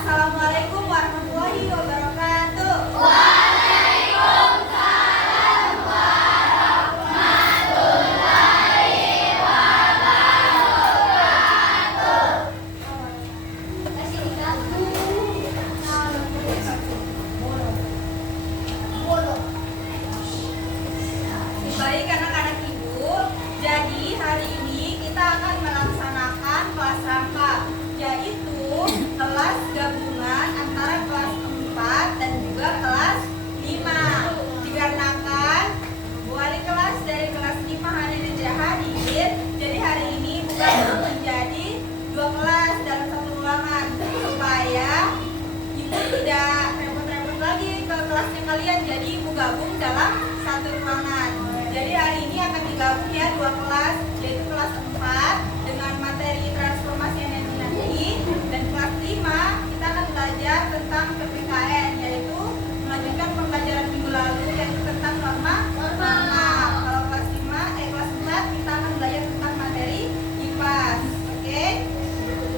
Assalamualaikum warahmatullahi wabarakatuh. Waalaikumsalam warahmatullahi wabarakatuh. Baik anak-anak ibu, jadi hari ini kita akan melaksanakan kelas rangka, yaitu kelas gabungan antara kelas 4 dan juga kelas 5. Dikarenakan wali kelas dari kelas 5 hari ini tidak hadir, jadi hari ini bukan menjadi 2 kelas dalam satu ruangan, supaya ibu tidak repot-repot lagi ke kelasnya kalian, jadi ibu gabung dalam satu ruangan. Jadi hari ini akan digabung ya 2 kelas, yaitu kelas 4 dengan materi transformasi energi nanti, dan kelas 5 kita akan belajar tentang PPKN, yaitu melanjutkan pembelajaran minggu lalu yaitu tentang norma. Kalau kelas 4 kita akan belajar tentang materi IPAS. Oke?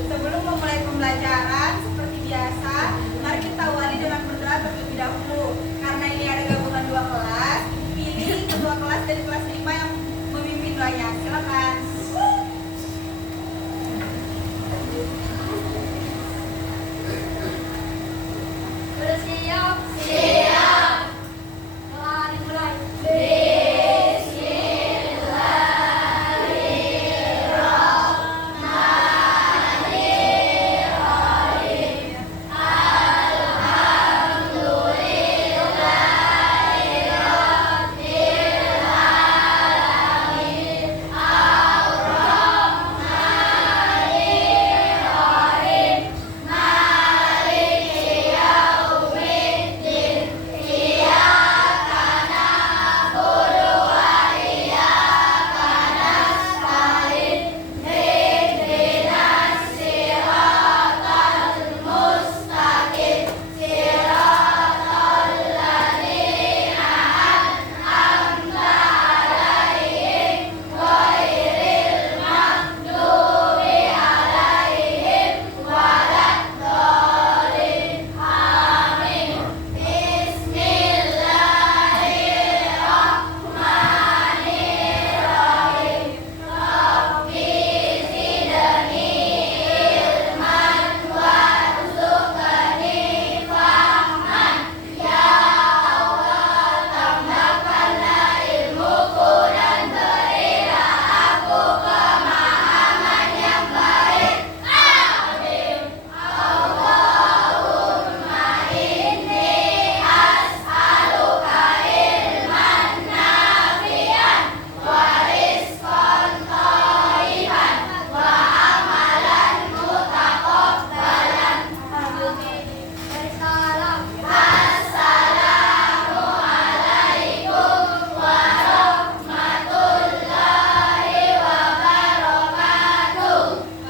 Sebelum memulai pembelajaran seperti biasa, mari kita awali dengan berdoa terlebih dahulu. Karena ini ada gabungan 2 kelas, pilih kedua kelas dari kelas 5 yang memimpin doanya. Silakan. Sudah siap? Siap. Mari mulai.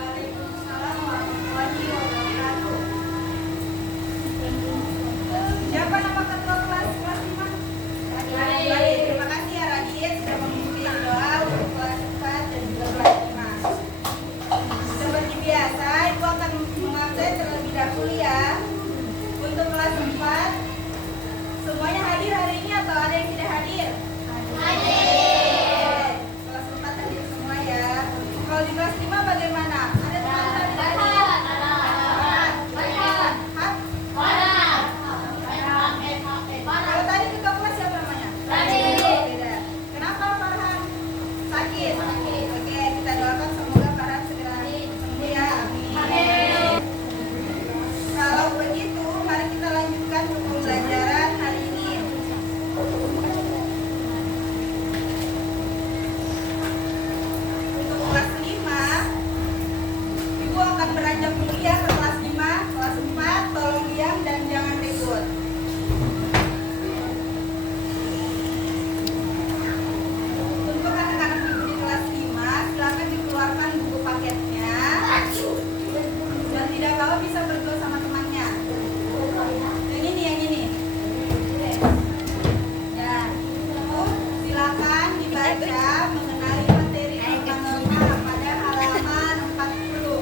Waalaikumsalam warahmatullahi wabarakatuh. Siapa nama ketua kelas 5? Baik, terima kasih ya Radit sudah memimpin doa untuk kelas 4 dan juga kelas 5. Seperti biasa, ibu akan mengabsen terlebih dahulu ya. Untuk kelas 4, semuanya hadir hari ini atau ada yang tidak hadir? Hadir. Kelas 4 hadir semua ya. Kalau di kelas 5 bagaimana? Ada teman-teman tidak hadir? Hah? Kalau tadi ketua kelas siapa namanya? Beda. Kenapa Farhan? Sakit. Oke, kita doakan semoga Farhan segera sembuh ya. Amin. Kalau begitu, mari kita lanjutkan pembelajaran hari ini. Untuk kelas 5, Ibu akan beranjak dulu ya ke kelas 5. Kelas 4, tolong diam dan jangan ribut. Untuk anak-anak ibu di kelas 5, silakan dikeluarkan buku paketnya. Dan tidak apa-apa bisa berdua sama temannya. Yang ini. Ya, ibu silakan dibaca mengenali materi tentang norma pada halaman 40.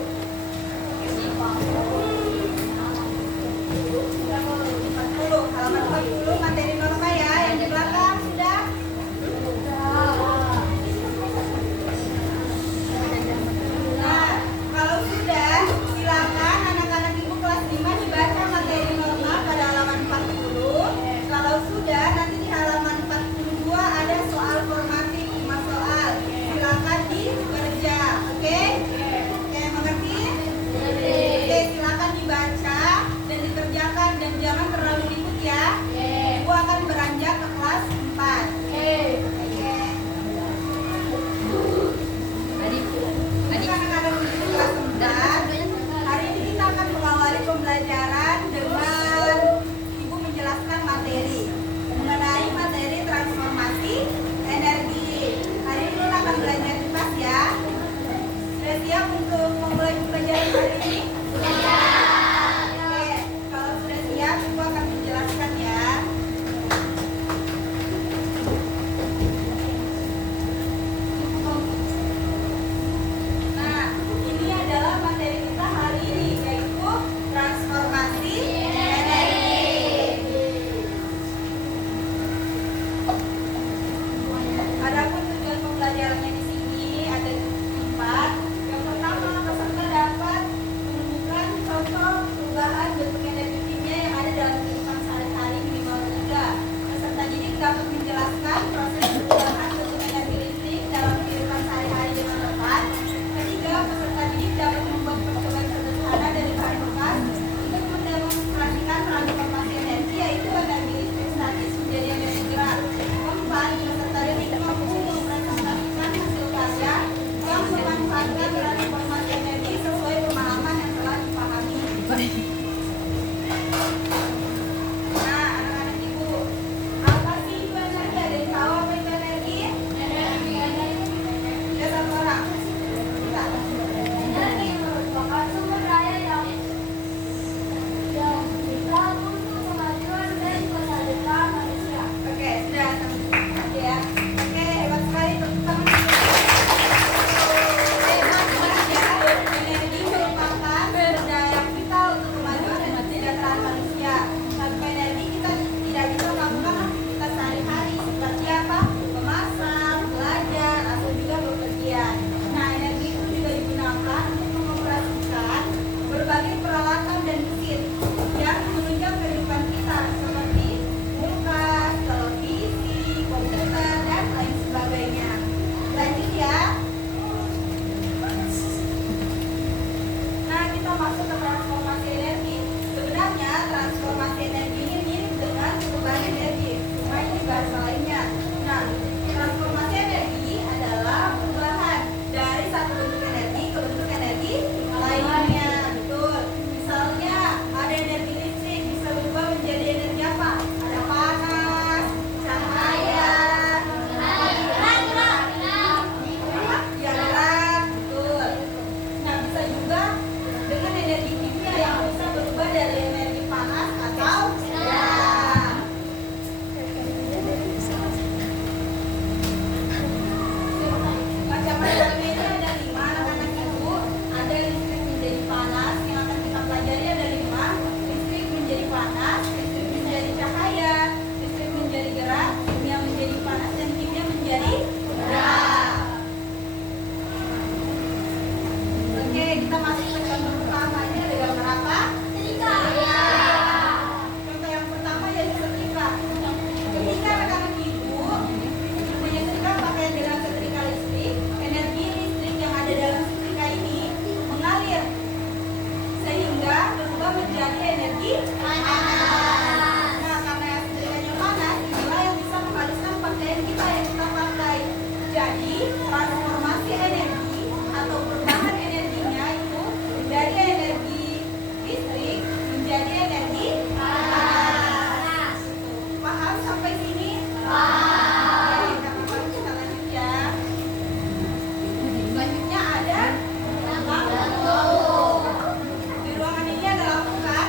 Nah, anak-anak ibu, apa sih itu energi? Ada yang tahu apa itu energi? Ya, satu orang. Kita. Energi merupakan sumber daya yang vital untuk kemajuan dan kesejahteraan manusia. Oke, sudah sampai ya. Oke, hebat sekali tepuk tangan. Energi merupakan sumber daya vital untuk kemajuan dan kesejahteraan manusia. Tanpa energi kita tidak bisa melakukan aktivitas sehari-hari seperti apa? Memasak, belajar, atau juga bepergian. Nah, energi itu juga digunakan untuk mengoperasikan berbagai peralatan dan mesin yang menunjang kehidupan kita seperti kulkas, televisi, komputer, dan lain sebagainya. Lanjut ya. Nah, kita masuk ke transformasi energi. Sebenarnya transformasi energi ini mirip dengan perubahan energi, cuma ini bahasa lainnya. Nah, transformasi energi adalah perubahan dari satu bentuk energi ke bentuk energi lainnya. Betul. Misalnya ada energi listrik bisa berubah menjadi energi apa? Ada panas, cahaya, yang gerak, betul. Nah, bisa juga dengan energi kimia yang bisa berubah dari energi panas atau gerak. Macam-macamnya itu ada 5 anak-anak ibu. Ada listrik menjadi panas, yang akan kita pelajari ada 5. Listrik menjadi panas, listrik menjadi cahaya, listrik menjadi gerak, kimia menjadi panas, dan kimia menjadi gerak. Oke, kita masuk ke contoh pertama. Ini ada gambar apa? Contoh yang pertama yaitu setrika. Ketika anak-anak ibu menyetrika pakaian dengan setrika listrik, energi listrik yang ada dalam setrika ini mengalir sehingga berubah menjadi energi panas. Nah, karena setrikanya panas, inilah yang bisa menghaluskan pakaian kita yang kita pakai. Jadi, transformasi energi atau perubahan energinya itu dari energi listrik menjadi energi panas. Paham sampai sini? Oke, kita lanjut ya. Selanjutnya ada lampu. Di ruangan ini ada lampu kan?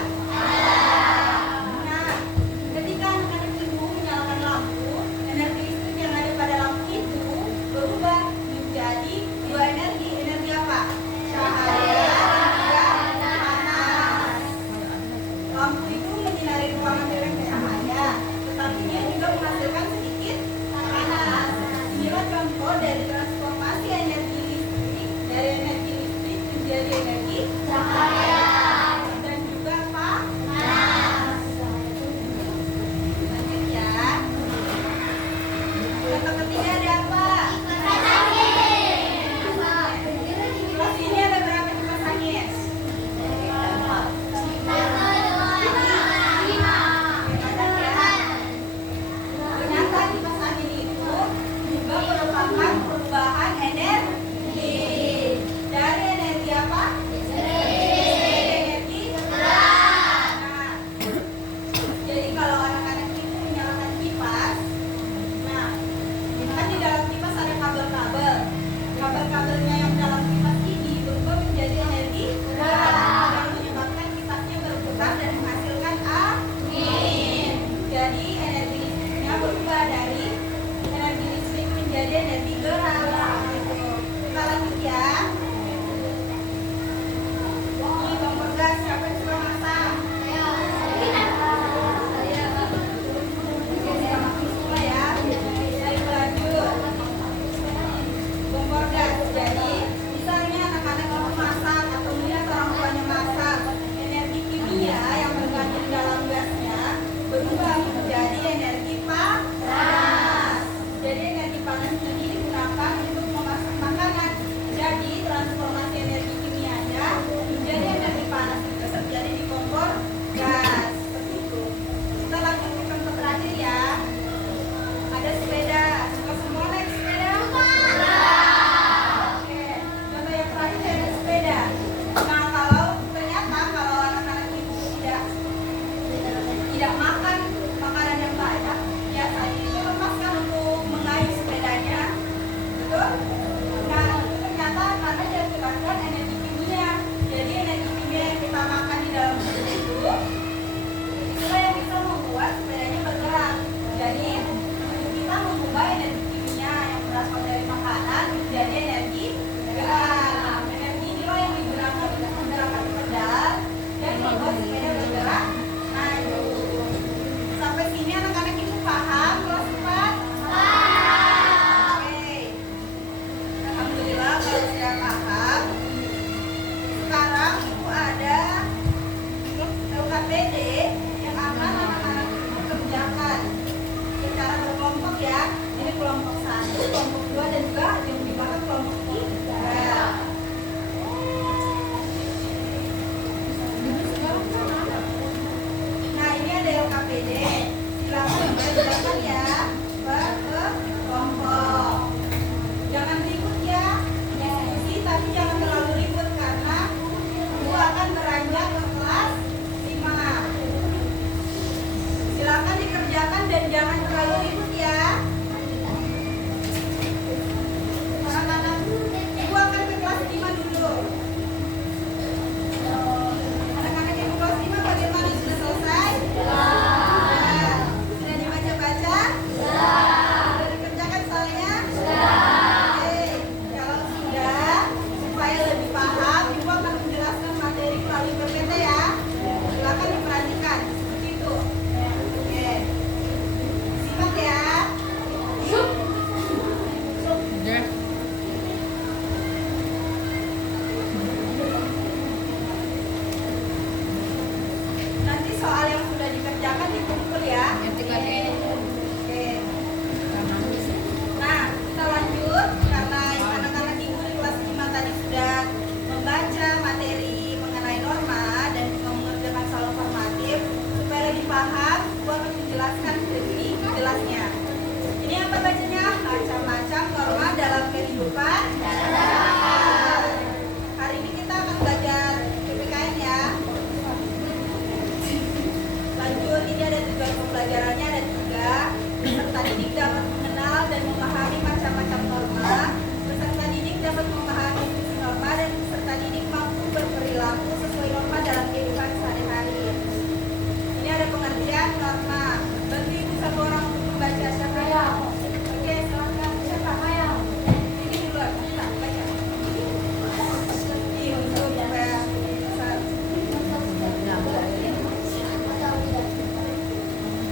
Jangan dikumpul ya. Oke. Nah, kita lanjut karena anak-anak ibu di kelas 5 tadi sudah membaca materi mengenai norma dan juga mengerjakan soal formatif. Supaya lebih paham, gua akan menjelaskan lebih jelasnya. Ini apa bacanya? Macam-macam norma dalam kehidupan. Hari ini kita akan belajar PPKN ya. Lanjut, ini ada tujuan pembelajarannya ada 3. Peserta didik dapat mengenal dan memahami macam-macam norma. Peserta didik dapat memahami fungsi norma dan peserta didik mampu berperilaku sesuai norma dalam kehidupan sehari-hari. Ini ada pengertian norma. Bagi ibu satu orang untuk membaca. Siapa ya? Oke, silakan. Siapa? Ayo. Ini duluan. Kita baca. Ini untuk supaya besar.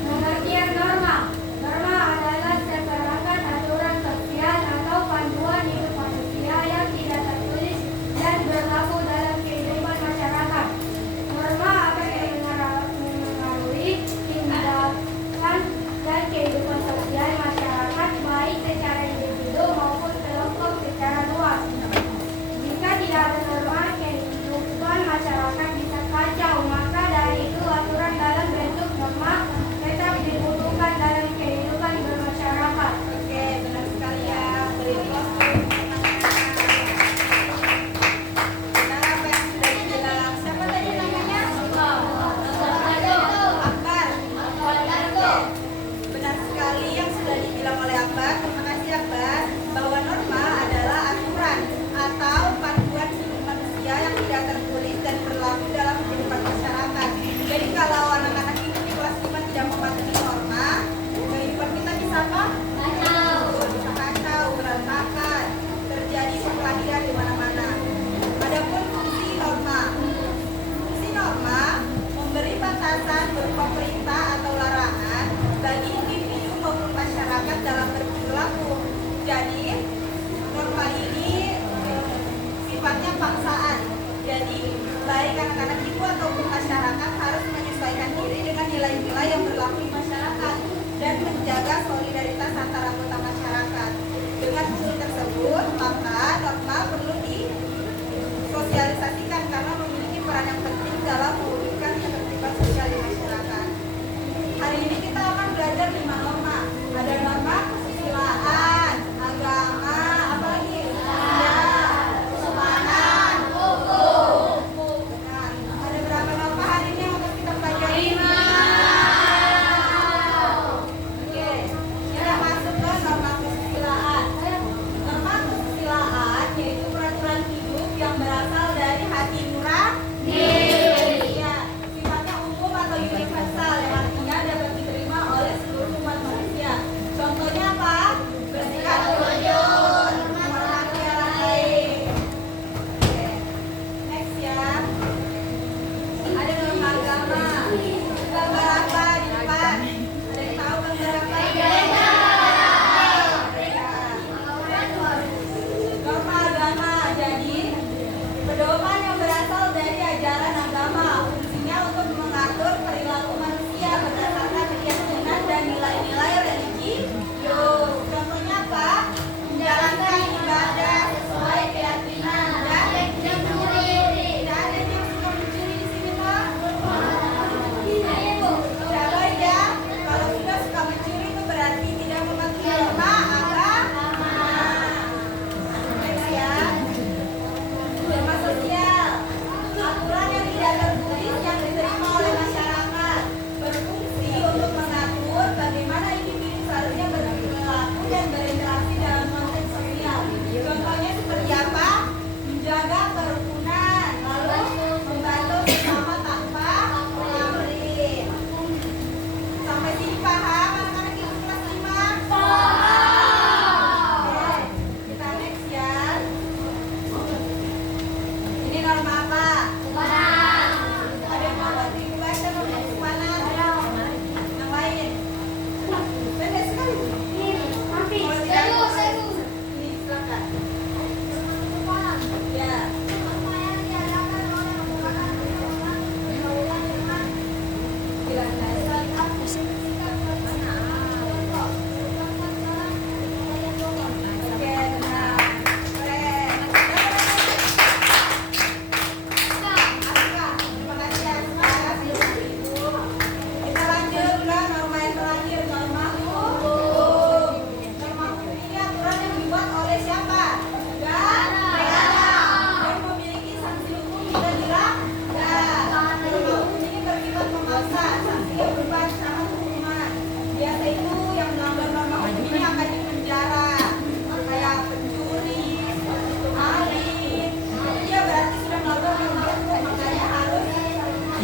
Pengertian norma. Norma adalah seperangkat aturan sosial atau panduan hidup manusia yang tidak tertulis dan berlaku dalam kehidupan masyarakat. Norma akan memengaruhi tindakan dan kehidupan sosial masyarakat baik secara individu maupun kelompok secara luas. Jika tidak ada norma, kehidupan masyarakat bisa kacau. Maka dari itu aturan dalam bentuk norma tetap dibutuhkan dalam kehidupan bermasyarakat. Oke, benar sekali ya. Beri aplaus dulu. Benar apa yang sudah dibilang. Siapa tadi namanya? Akbar. Oke. Benar sekali yang sudah dibilang oleh Akbar. Terima kasih Akbar. Bahwa norma adalah aturan atau panduan hidup manusia yang tidak tertulis dan berlaku dalam kehidupan masyarakat. Jadi kalau anak-anak itu di kelas 5 tidak mematuhi norma, kehidupan kita bisa apa? Bisa kacau, berantakan, terjadi perkelahian di mana-mana. Adapun fungsi norma. Fungsi norma memberi batasan berupa perintah atau larangan bagi individu maupun masyarakat dalam berperilaku. Jadi, norma ini sifatnya paksaan. Jadi, baik anak-anak ibu ataupun masyarakat harus menyesuaikan diri dengan nilai-nilai yang berlaku di masyarakat dan menjaga solidaritas antar anggota masyarakat. Dengan fungsi tersebut, maka norma perlu disosialisasikan karena memiliki peran yang penting dalam mewujudkan ketertiban sosial di masyarakat. Hari ini kita akan belajar 5 norma. Ada norma kesusilaan, agama, apa lagi? Kesopanan, hukum. Benar. Ada berapa norma hari ini yang harus kita pelajari? 5. Oke. Kita masuk ke norma kesusilaan. Norma kesusilaan yaitu peraturan hidup yang berasal dari hati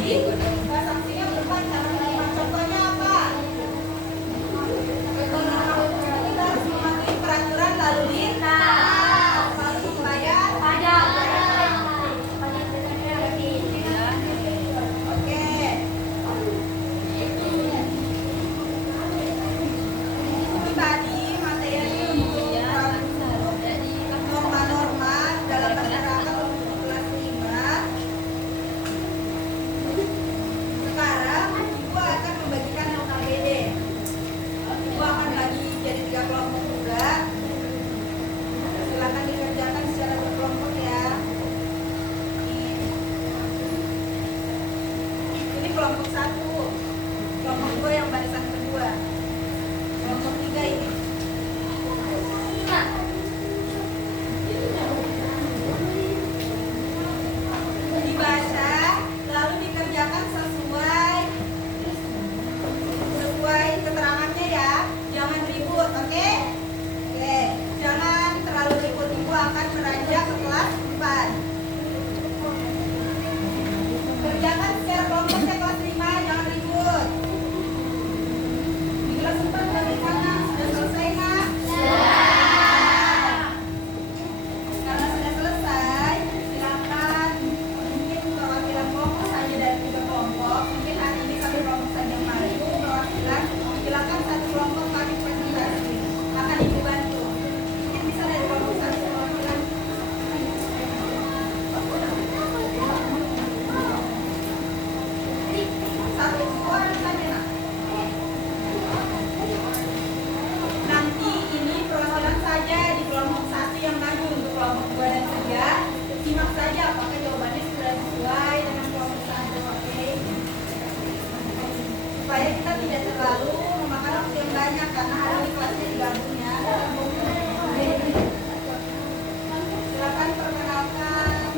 sanksinya berupa cara menerima. Contohnya apa? Kita harus mematuhi peraturan lalu lintas, lalu membayar pajak. Oke. Itu tadi materi untuk norma-norma dalam masyarakat untuk kelas 5. Sekarang Ibu akan membagikan LKPD. Ibu akan bagi jadi 3 kelompok juga. Silakan dikerjakan secara berkelompok ya. Ini kelompok 1, kelompok 2 yang barisan kedua, kelompok 3 ini. Dibaca lalu dikerjakan sesuai keterangannya ya, jangan ribut, oke? Oke, jangan terlalu ribut. Ibu akan beranjak ke kelas 4. Kerjakan secara kelompok ya kelas 5, jangan ribut. Di kelas 4 bagaimana? Sudah selesai nak? Karena sudah selesai, silakan mungkin perwakilan kelompok saja dari 3 kelompok. Mungkin hari ini satu kelompok saja yang maju perwakilan. Silakan satu kelompok kami presentasi. Akan Ibu bantu. Mungkin bisa dari kelompok 1 perwakilan. Satu orang saja nak. Nanti ini perwakilan saja di kelompok 1 yang maju. Untuk kelompok 2 dan 3 simak saja apakah jawabannya sudah sesuai dengan kelompok 1, oke? Supaya kita tidak terlalu memakan waktu yang banyak karena hari ini kelasnya digabung ya. Silakan perkenalkan.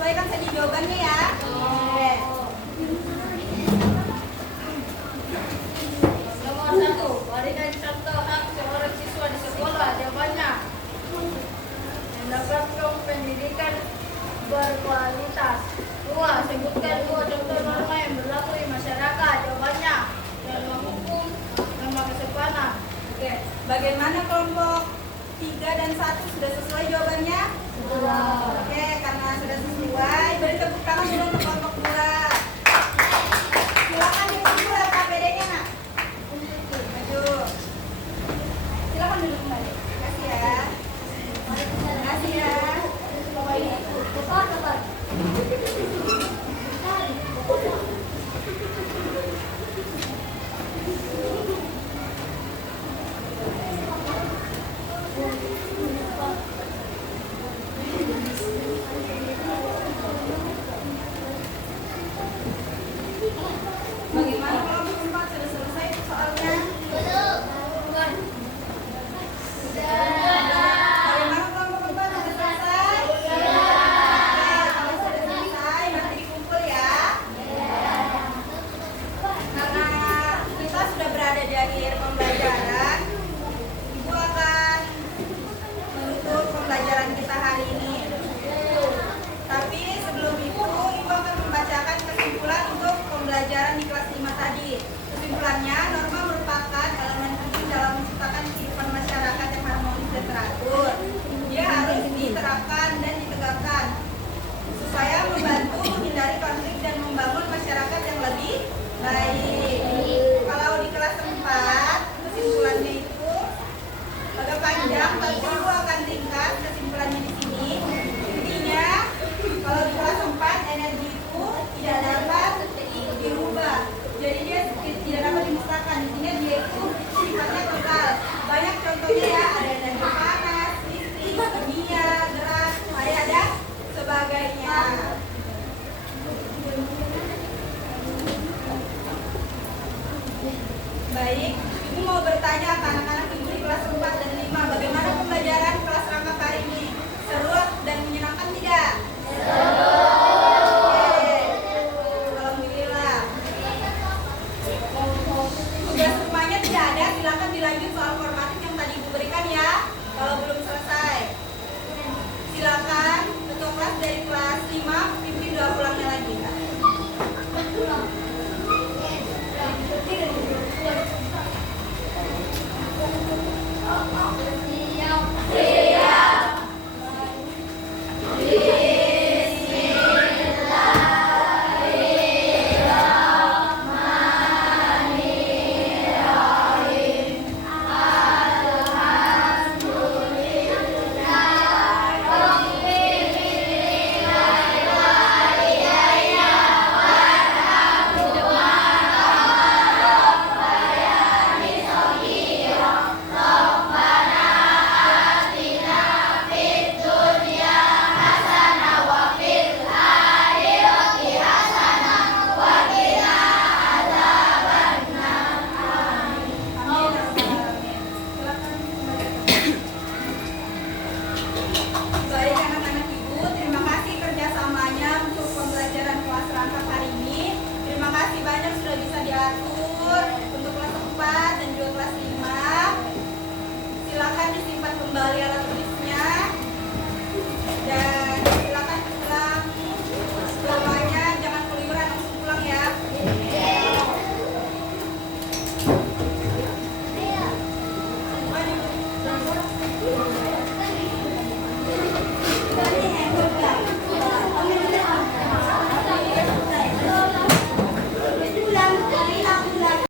sesuaikan saja jawabannya ya. Oke. Nomor 1, berikan contoh hak seorang siswa di sekolah. Jawabannya, mendapatkan pendidikan berkualitas. 2, sebutkan 2 contoh norma yang berlaku di masyarakat. Jawabannya, norma hukum, norma kesopanan. Oke. Bagaimana kelompok 3 dan 1 sudah sesuai jawabannya? Oke, karena sudah sesuai, beri tepuk tangan dulu untuk kelompok 2. Silakan duduk KPD-nya, Nak. Maju. Silakan duduk kembali. Terima kasih ya. Terima kasih ya. Bagaimana kelompok 4 sudah selesai soalnya? Bagaimana kelompok 4 sudah selesai? Oke, kalau sudah selesai nanti dikumpul ya. Karena kita sudah berada di akhir pembelajaran, Ibu akan menutup pembelajaran kita hari ini. Tapi sebelum itu, Ibu akan membacakan kesimpulan untuk pembelajaran di kelas 5 tadi. Kesimpulannya, norma merupakan elemen penting dalam menciptakan kehidupan masyarakat yang harmonis dan teratur. Dia harus diterapkan dan ditegakkan supaya membantu menghindari konflik dan membangun masyarakat yang lebih baik. Kalau di kelas 4, kesimpulannya itu agak panjang, tapi Ibu akan ringkas kesimpulannya di sini. Intinya, kalau di kelas 4 energi itu tidak dapat dirubah, jadi dia tidak dapat dimusnahkan. Intinya dia itu sifatnya kekal. Banyak contohnya ya, ada energi panas, listrik, kimia, gerak, cahaya dan sebagainya. Baik, Ibu mau bertanya ke anak-anak Ibu di kelas 4 dan 5, bagaimana pembelajaran kelas rangka hari ini? Seru dan menyenangkan tidak? Oke, alhamdulillah. Tugas rumahnya tidak ada, silakan dilanjut soal formatif yang tadi Ibu berikan ya. Kalau belum selesai, silakan ketua kelas dari kelas 5 pimpin doa pulangnya lagi. Thank you.